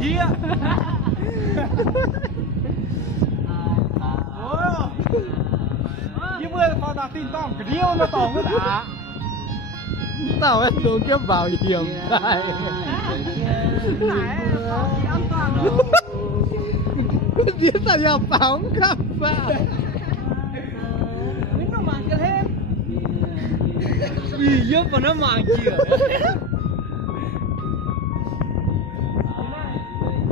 Hía. Như mưa con ta tin tỏng cái điêu nó tỏng cái đã. Tao ấy xuống kiếp bảo hiểm này. Dia saya paham apa? Ini nó mang cái thêm. Vì giúp mà nó mang gì à?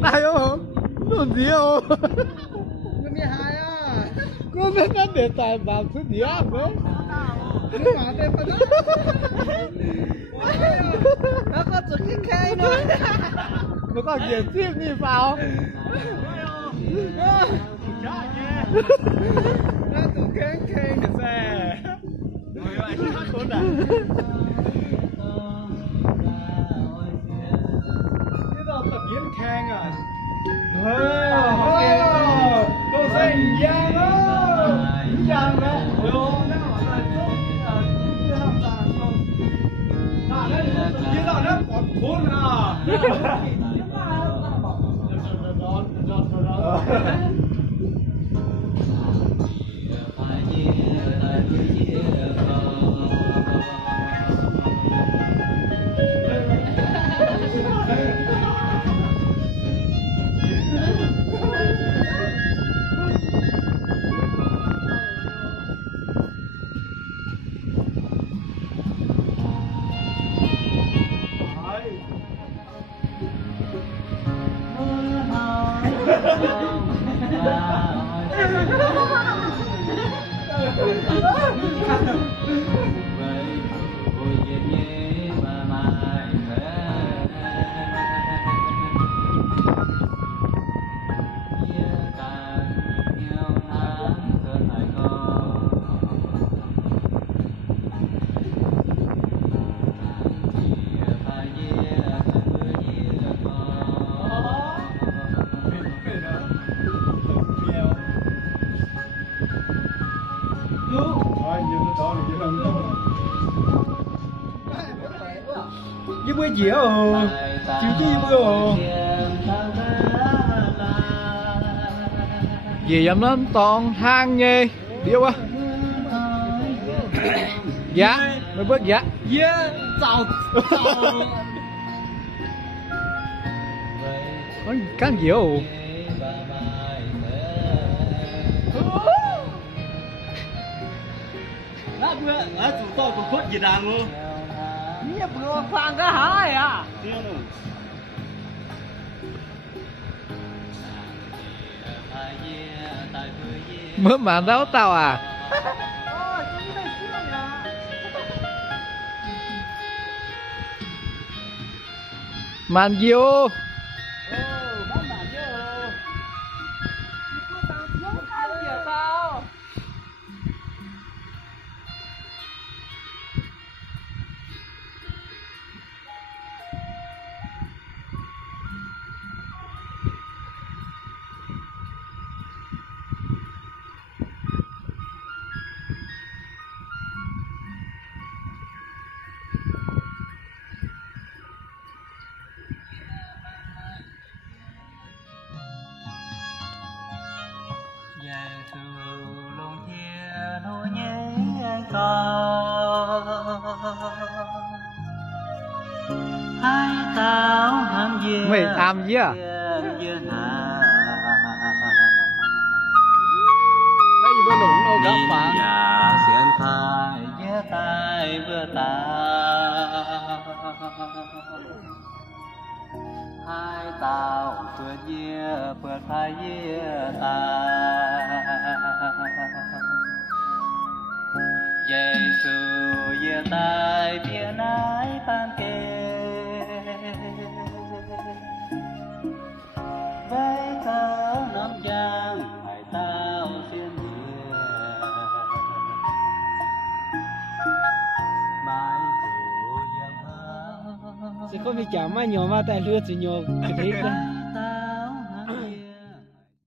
Này không? Nó gì không? Cái này hay à? Con nó để tài bảo thứ gì á đấy? Nó mang thêm phần đó. Nó có chụp cái khay nữa. Nó còn diễn phim gì vào? Nó tụi khen được xe. Rồi lại hát khốn à? Cái đó tập diễn khen à? Cô xanh giang đó. Giang đó. Ôi nó là tốt. Chưa làm sao không? Như đó nó còn khốn à? Như bữa dĩa ồ, chiều chi bữa ồ. Gì dám lên toàn hang nhê, điêu á. Dạ, mới bước dạ. Yeah, chào. Có cán gì ồ. Đó bữa, chủ tôi cũng khuất gì đàng luôn. Như bữa khoan cái hả à? Mới mà đấu tao à? Màn vô. Mày làm gì à? Đấy gì bữa lủng đâu các bạn. hai tàu vừa chia vừa thay ta Giêsu chia tay phía nái ban kề với cớ nắm giang hai tàu xiên địa mai chủ giang sẽ không bị chạm mà nhỏ mà tại lưa chỉ nhỏ cái đấy